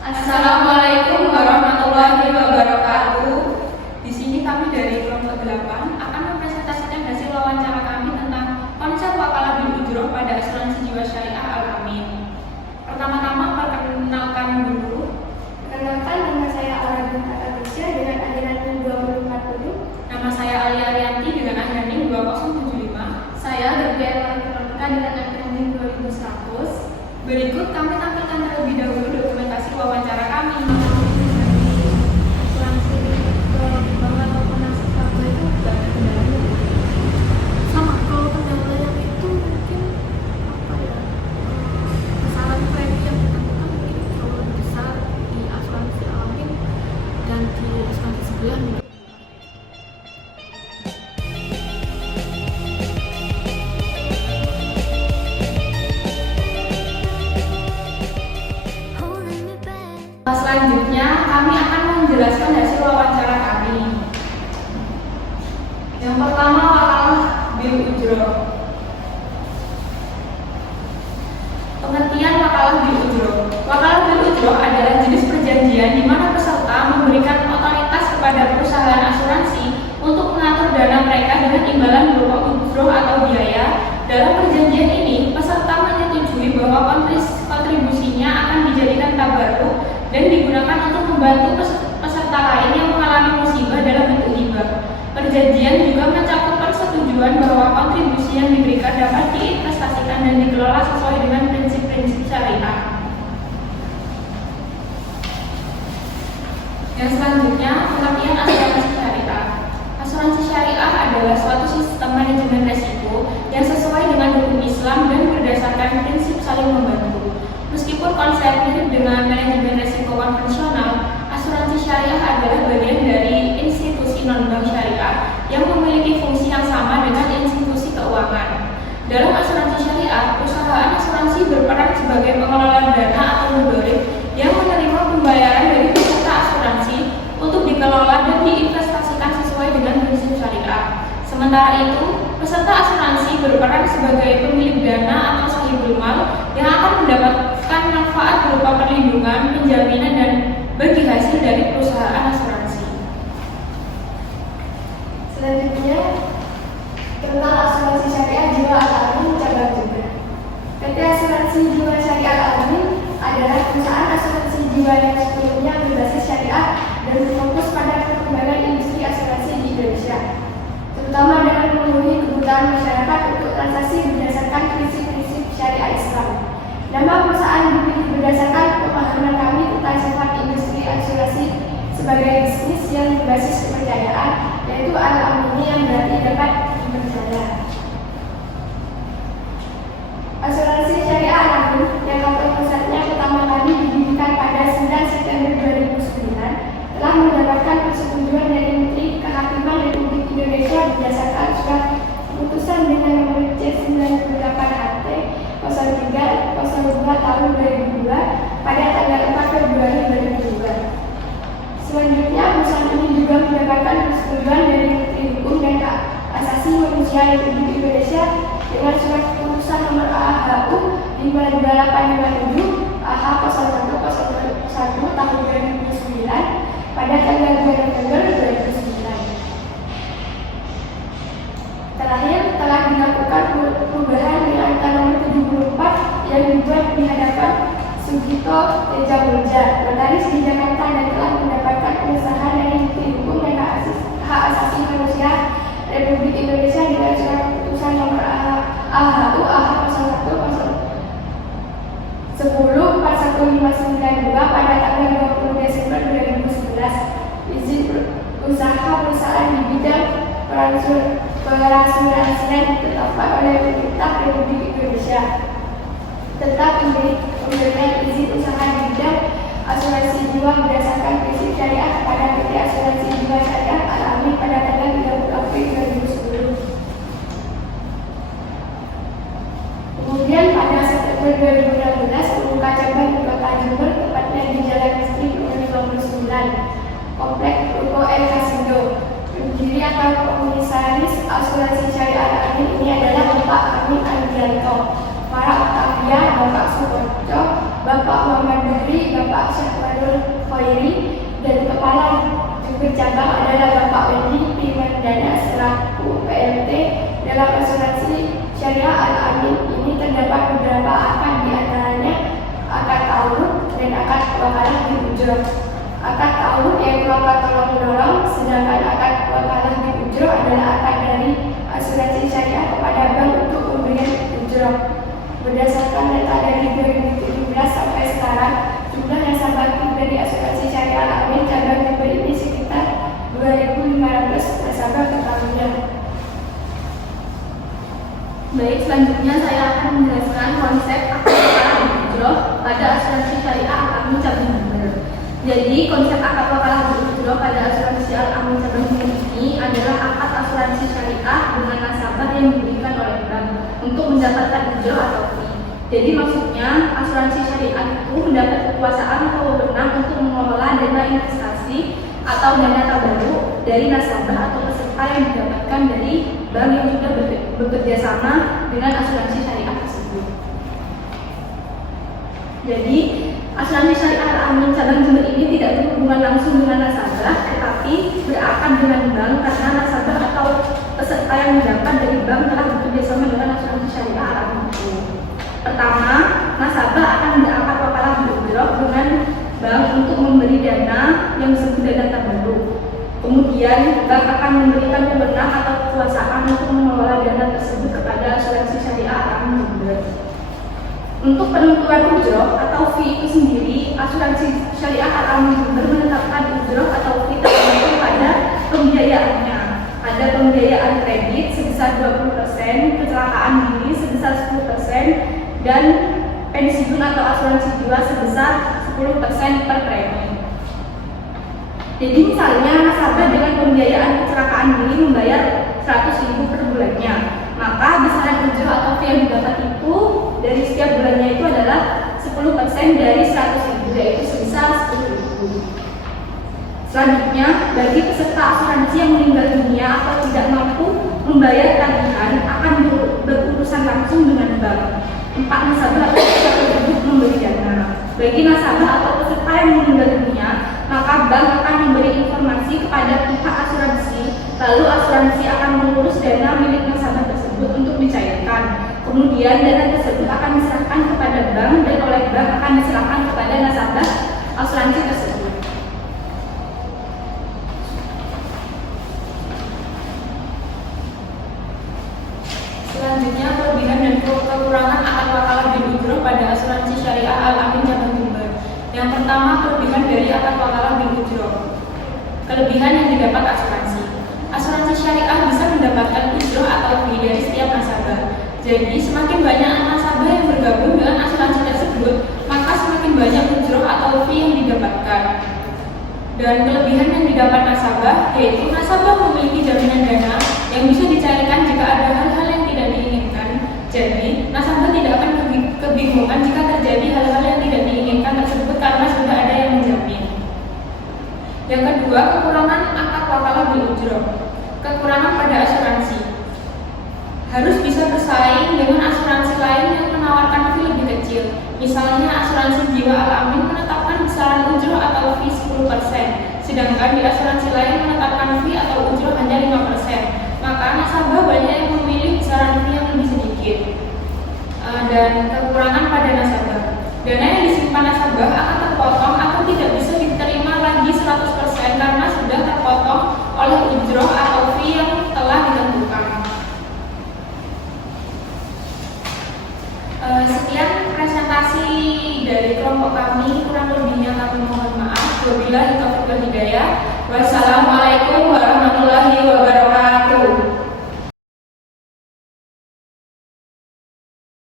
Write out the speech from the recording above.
Assalamualaikum warahmatullahi wabarakatuh. Di sini kami dari kelompok 8 akan mempresentasikan hasil wawancara kami tentang konsep wakalah bil ujroh pada asuransi jiwa syariah Al-Amin. Pertama-tama perkenalkan dulu. Perkenalkan, nama saya Aura Binta Alicia dengan akhiran NIM 2040. Nama saya Ali Arianti dengan akhiran NIM 2075. Saya Gabriel Marika dengan akhiran NIM 2100. Berikut kami tampilkan terlebih dahulu dokumentasi wawancara kami. Asuransi ke bank ataupun nasabah itu tidak ada kendalanya. Sama, kalau kendalanya itu mungkin besaran premi yang ditentukan mungkin jauh lebih besar di asuransi Al-Amin dan di asuransi sebelah. Selanjutnya, kami akan menjelaskan hasil wawancara kami. Yang pertama, wakalah bil ujroh. Pengertian wakalah bil ujroh. Wakalah bil ujroh adalah jenis perjanjian di mana peserta memberikan otoritas kepada perusahaan asuransi untuk mengatur dana mereka dengan imbalan berupa ujroh atau biaya. Dalam perjanjian ini, peserta menyetujui bahwa kontribusinya akan dijadikan tabarruk dan digunakan untuk membantu peserta lain yang mengalami musibah dalam bentuk hibah. Perjanjian juga mencakup persetujuan bahwa kontribusi yang diberikan dapat diinvestasikan dan dikelola sesuai dengan prinsip-prinsip syariah. Yang selanjutnya, pengertian asuransi syariah. Asuransi syariah adalah suatu sistem manajemen risiko yang sesuai dengan hukum Islam dan berdasarkan prinsip saling membantu. Meskipun konsep mirip dengan manajemen risiko konvensional, asuransi syariah adalah bagian dari institusi non-bank syariah yang memiliki fungsi yang sama dengan institusi keuangan. Dalam asuransi syariah, perusahaan asuransi berperan sebagai pengelola dana atau mudhorib yang menerima pembayaran dari peserta asuransi untuk dikelola dan diinvestasikan sesuai dengan prinsip syariah. Sementara itu, peserta asuransi berperan sebagai pemilik dana atau sahibul mal yang akan mendapatkan manfaat berupa perlindungan, penjaminan, dan bagi hasil dari perusahaan asuransi. Selanjutnya, tentang asuransi syariah jiwa Al-Amin cabang Jember. PT Asuransi Jiwa Syariah Al-Amin adalah perusahaan asuransi jiwa yang sebelumnya berbasis syariah dan berfokus pada perkembangan industri asuransi di Indonesia, terutama dengan memenuhi kebutuhan masyarakat untuk transaksi berdasarkan prinsip-prinsip syariah Islam. Nama perusahaan dipilih berdasarkan pemahaman kami tentang sifat industri asuransi sebagai bisnis yang berbasis kepercayaan, yaitu al-amini yang berarti dapat dipercaya. Asuransi syariah Al-Amin yang kantor pusatnya pertama kali didirikan pada 9 September 2009 telah mendapatkan persetujuan dari Menteri Kehakiman Republik Indonesia berdasarkan surat keputusan dengan nomor C98HT 03/02 tahun 2002 pada tanggal 4 Februari 2002. Selanjutnya, perusahaan ini juga mendapatkan persetujuan dari Menteri Hukum dan Hak Asasi Manusia Republik Indonesia dengan surat keputusan nomor AHU 52857 AH0101 tahun 2009 pada tanggal 2 November 2009. Terakhir, telah dilakukan perubahan dengan angka nomor 74 yang dibuat di hadapan Sugito Tejamulja, notaris di Jakarta, dan telah mendapatkan pengesahan dari Menteri Hukum dan Hak Asasi Manusia Republik Indonesia dengan surat keputusan nomor AHU AH0110/41592 pada tanggal 20 Desember 2011. Izin usaha perusahaan di bidang perasuransian ditetapkan oleh pemerintah Republik Indonesia. Tetap pemberian izin usaha di bidang asuransi jiwa berdasarkan prinsip syariah kepada PT Asuransi Jiwa Syariah Al-Amin pada tanggal 30 April 2010. Kemudian pada September 2016, membuka cabang di Kota Jember, tepatnya di Jalan Istri nomor 59, Komplek Ruko El Hasido. Pendiri atau komisaris asuransi syariah Al-Amin ini adalah Bapak Amin Aldianto, para Octavia, Bapak Sukoco, Bapak Muhammad Bahri, Bapak Syahwari cabang adalah Bapak Wendy Primandana selaku PLT. Dalam asuransi syariah Al-Amin ini terdapat beberapa akad, di antaranya akad ta'awun dan akad wakalah bil ujroh. Akad ta'awun yaitu akad tolong menolong, sedangkan akad wakalah bil ujroh adalah akad dari asuransi syariah kepada bank untuk pemberian ujroh. Berdasarkan data dari 2017 sampai sekarang, jumlah nasabah dari asuransi syariah Al-Amin cabang Jember ini sekitar 2.500 nasabah per tahunnya. Baik, selanjutnya saya akan menjelaskan konsep akad wakalah bil ujroh pada asuransi syariah Al-Amin cabang Jember. Jadi, konsep akad wakalah bil ujroh pada asuransi Al-Amin cabang Jember ini adalah akad asuransi syariah dengan nasabah yang diberikan oleh bank untuk mendapatkan ujroh atau fee. Jadi maksudnya asuransi syariah itu mendapat kekuasaan atau wewenang untuk mengelola dana investasi atau dana tabarruk dari nasabah atau peserta yang didapatkan dari bank yang sudah bekerja sama dengan asuransi syariah tersebut. Jadi asuransi syariah Al-Amin cabang Jember ini tidak berhubungan langsung dengan nasabah, tetapi berakad dengan bank karena nasabah atau peserta yang didapat dari bank telah bekerja sama dengan asuransi syariah Al-Amin itu. Pertama, nasabah akan berakad wakalah bil ujroh dengan bank untuk memberi dana yang disebut dana tabarruk. Kemudian bank akan memberikan wewenang atau kekuasaan untuk mengelola dana tersebut kepada asuransi syariah Al-Amin Jember. Untuk penentuan ujroh atau fee itu sendiri, asuransi syariah Al-Amin Jember menetapkan ujroh atau fee tergantung pada pembiayaannya. Ada pembiayaan kredit sebesar 20%, kecelakaan diri sebesar 10%, dan pensiun atau asuransi jiwa sebesar 10% per premi. Jadi misalnya nasabah dengan pembiayaan kecelakaan diri membayar 100.000 per bulannya, maka besaran ujroh atau fee yang didapat itu dari setiap bulannya itu adalah 10% dari 100.000, yaitu sebesar 10.000. Selanjutnya, bagi peserta asuransi yang meninggal dunia atau tidak mampu membayar tagihan akan berurusan langsung dengan bank. 4 nasabah atau peserta tersebut memberi dana. Bagi nasabah atau peserta yang meninggal dunia, maka bank akan memberi informasi kepada pihak asuransi, lalu asuransi akan mengurus dana milik nasabah tersebut untuk dicairkan. Kemudian dana tersebut akan diserahkan kepada bank dan oleh bank akan diserahkan kepada nasabah asuransi tersebut. Selanjutnya, kelebihan dan kekurangan akad wakalah bil ujroh pada asuransi syariah Al-Amin cabang Jember. Yang pertama, kelebihan dari akad wakalah bil ujroh. Kelebihan yang didapat asuransi. Asuransi syariah bisa mendapatkan ujroh atau fee dari setiap nasabah. Jadi, semakin banyak nasabah yang bergabung dengan asuransi tersebut, maka semakin banyak ujroh atau fee yang didapatkan. Dan kelebihan yang didapat nasabah yaitu nasabah memiliki jaminan dana yang bisa dicairkan jika ada hal-hal yang tidak diinginkan. Jadi, nasabah tidak akan kebingungan jika terjadi hal-hal yang tidak diinginkan tersebut karena sudah ada yang menjamin. Yang kedua, kekurangan akad wakalah bil ujroh. Kekurangan pada asuransi. Harus bisa bersaing dengan asuransi lain yang menawarkan fee lebih kecil. Misalnya asuransi jiwa Al-Amin menetapkan besaran ujroh atau fee 10%, sedangkan di asuransi lain menetapkan fee atau ujroh hanya 5%. Maka nasabah banyak yang memilih besaran fee yang lebih sedikit. Dan kekurangan pada nasabah. Dana yang disimpan nasabah akan terpotong atau tidak bisa diterima lagi 100% karena sudah terpotong oleh ujroh atau fee yang telah ditentukan. Sekian presentasi dari kelompok kami, kurang lebihnya kami mohon maaf. Wabillahi taufiq wal hidayah. Wassalamualaikum